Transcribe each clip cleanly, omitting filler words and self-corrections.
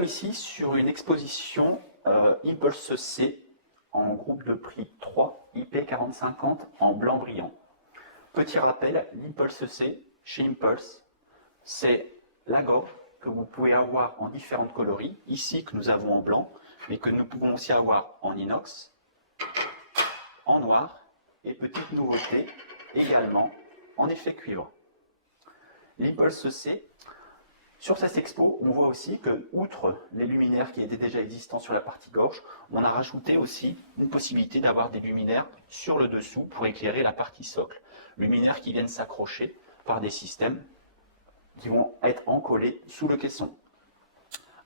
sommes ici sur une exposition Impulse C en groupe de prix 3 IP4050 en blanc brillant. Petit rappel, l'Impulse C chez Impulse, c'est la gorge que vous pouvez avoir en différentes coloris, ici que nous avons en blanc, mais que nous pouvons aussi avoir en inox, en noir, et petite nouveauté, également en effet cuivre. L'Impulse C, sur cette expo, on voit aussi que, outre les luminaires qui étaient déjà existants sur la partie gorge, on a rajouté aussi une possibilité d'avoir des luminaires sur le dessous pour éclairer la partie socle. Luminaires qui viennent s'accrocher par des systèmes qui vont être encollés sous le caisson.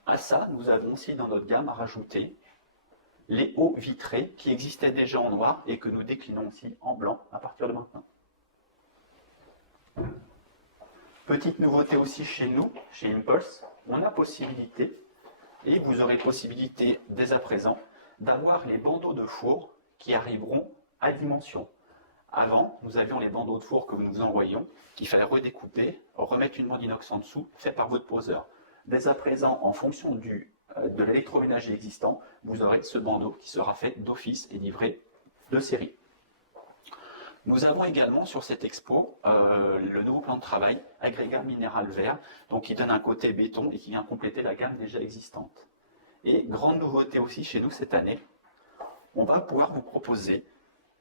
À ça, nous avons aussi dans notre gamme rajouté les hauts vitrés qui existaient déjà en noir et que nous déclinons aussi en blanc à partir de maintenant. Petite nouveauté aussi chez nous, chez Impulse, on a possibilité, et vous aurez possibilité dès à présent, d'avoir les bandeaux de four qui arriveront à dimension. Avant, nous avions les bandeaux de four que nous vous envoyions, qu'il fallait redécouper, remettre une bande inox en dessous, fait par votre poseur. Dès à présent, en fonction de l'électroménager existant, vous aurez ce bandeau qui sera fait d'office et livré de série. Nous avons également sur cette expo le nouveau plan de travail, agrégat minéral vert, donc qui donne un côté béton et qui vient compléter la gamme déjà existante. Et grande nouveauté aussi chez nous cette année, on va pouvoir vous proposer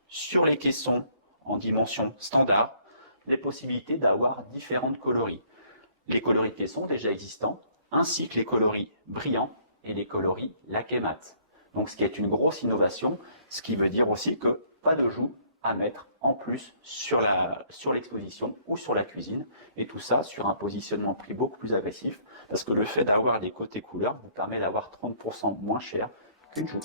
sur les caissons en dimension standard les possibilités d'avoir différentes coloris. Les coloris de caissons déjà existants, ainsi que les coloris brillants et les coloris laqué mat. Donc ce qui est une grosse innovation, ce qui veut dire aussi que pas de joue à mettre en plus sur l'exposition ou sur la cuisine, et tout ça sur un positionnement prix beaucoup plus agressif, parce que le fait d'avoir des côtés couleurs vous permet d'avoir 30% moins cher qu'une joue.